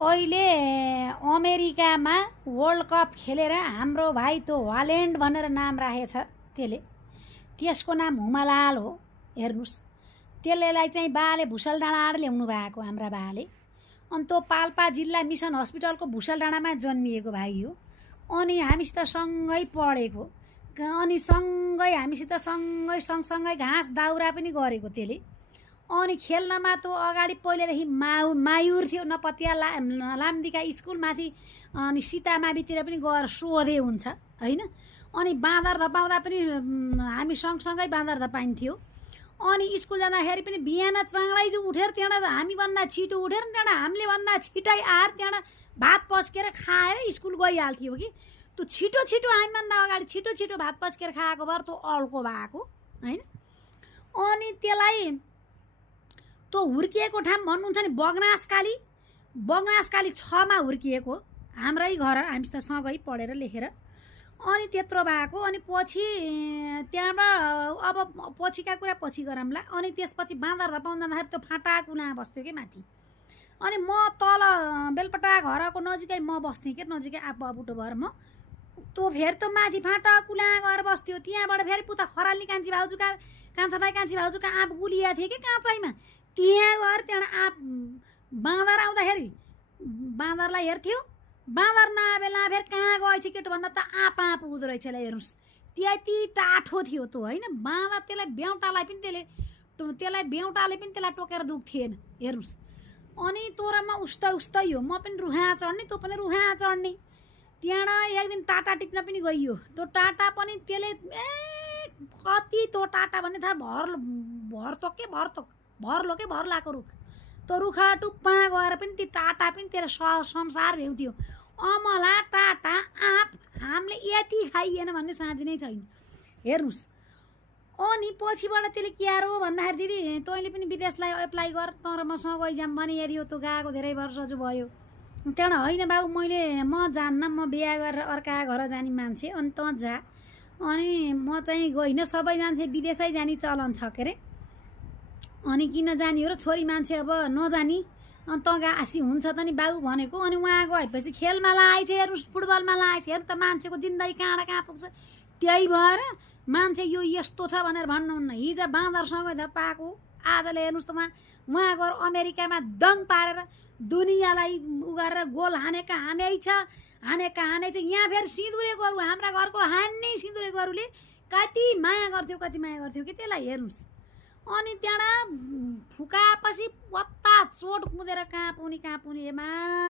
अहिले अमेरिकामा world cup खेलेर हाम्रो भाइ त्यो हल्यान्ड भनेर नाम राखेछ। त्यसको नाम हुमालाल हो। हेर्नुस्, त्यसलाई चाहिँ बाले भुसलडाँडाबाट ल्याउनु भएको हाम्रा बाले। अनि त्यो पाल्पा जिल्ला मिसन हस्पिटलको भुसलडाँडामा जन्मिएको भाइ हो। अनि हामीसित सँगै पढेको, अनि हामीसित सँगसँगै घाँस दाउरा पनि गरेको। त्यसले अनि खेल्नमा त अगाडि पहिलेदेखि मायुर थियो। नपतिया लामदिका स्कुलमाथि अनि सीतामावितिर पनि गएर सोधे हुन्छ होइन। अनि बाँदर धपाउँदा पनि हामी सँगसँगै बाँदर धपाइन्थ्यो। अनि स्कुल जाँदाखेरि पनि बिहान चाँडै चाहिँ उठेर त्यहाँबाट हामीभन्दा छिटो उठेर त्यहाँबाट हामीले भन्दा छिटै आएर त्यहाँबाट भात पस्केर खाएर स्कुल गइहाल्थ्यो कि त्यो छिटो छिटो हामीभन्दा अगाडि छिटो छिटो भात पस्केर खाएको भएर त्यो अल्को भएको होइन। अनि त्यसलाई त्यो हुर्किएको ठाउँ भन्नुहुन्छ नि बगनासकाली 6मा हुर्किएको, हाम्रै घर हामीसित सँगै पढेर लेखेर। अनि त्यत्रो भएको। अनि पछि त्यहाँबाट अब पछिका कुरा पछि गरौँला। अनि त्यसपछि बाँदर धपाउन जाँदाखेरि त्यो फाटा कुना बस्थ्यो कि माथि। अनि म तल बेलपटा घरको नजिकै म बस्थेँ के, नजिकै आफू भएर म त्यो फेरि त्यो माथि फाटा कुला गएर बस्थ्यो। त्यहाँबाट फेरि पुता खराली कान्छी भाउजूका आँप गुलिया थिए कि काँचैमा, त्यहाँ गएर त्यहाँबाट आँप बाँदर आउँदाखेरि बाँदरलाई हेर्थ्यो। बाँदर नआबेला फेरि कहाँ गएछ केटो भन्दा त आँप हुँदो रहेछ। हेर्नुहोस्, त्यति टाठो थियो त्यो होइन। बाँदर त्यसलाई बेउटाले पनि त्यसलाई टोकेर दुख्थेन। हेर्नुहोस्, अनि तोरामा उस्तै हो। म पनि रुहा चढ्ने, तँ पनि रुहा चढ्ने। त्यहाँबाट एक दिन टाटा टिप्न पनि गइयो। त्यो टाटा पनि त्यसले कति त्यो टाटा भन्ने थाहा, भर लाएको रुख। त्यो रुखा टुप्पा गएर पनि ती टाटा पनि त्यसले संसार भ्याउँथ्यो। अमला टाटा आँप हामीले यति खाइएन भन्ने साँधी नै छैन। हेर्नुहोस्, अनि पछिबाट त्यसले के हो भन्दाखेरि दिदी तैँले पनि विदेशलाई एप्लाई गर, तर मसँग इक्जाम भने यदि हो त्यो गएको धेरै वर्ष जो भयो। त्यहाँबाट होइन बाबु म जान्न, म बिहा गरेर अर्का घर जाने मान्छे, अनि तँ जा। अनि म चाहिँ गइनँ, सबै मान्छे विदेशै जाने चलन छ के अरे। अनि किन जाने हो र छोरी मान्छे अब नजानी, अनि तँ गासी हुन्छ त नि बाबु भनेको। अनि उहाँ गएपछि खेलमा लागेछ, हेर्नुहोस् फुटबलमा लागेछ। हेर्नु त मान्छेको जिन्दगी कहाँ पुग्छ। त्यही भएर मान्छे यो यस्तो छ भनेर भन्नुहुन्न। हिजो बाँदरसँगै धपाएको, आजले हेर्नुहोस् त उहाँ गएर अमेरिकामा दङ पारेर दुनियाँलाई गरेर गोल हानेका हानै छ। यहाँ फेरि सिँदुरे गोरु, हाम्रा घरको हान्ने सिँदुरे गोरुले कति माया गर्थ्यो कि त्यसलाई। हेर्नुहोस्, अनि त्यहाँबाट फुकाएपछि पत्ता चोट कुदेर कहाँ पुग्ने एमा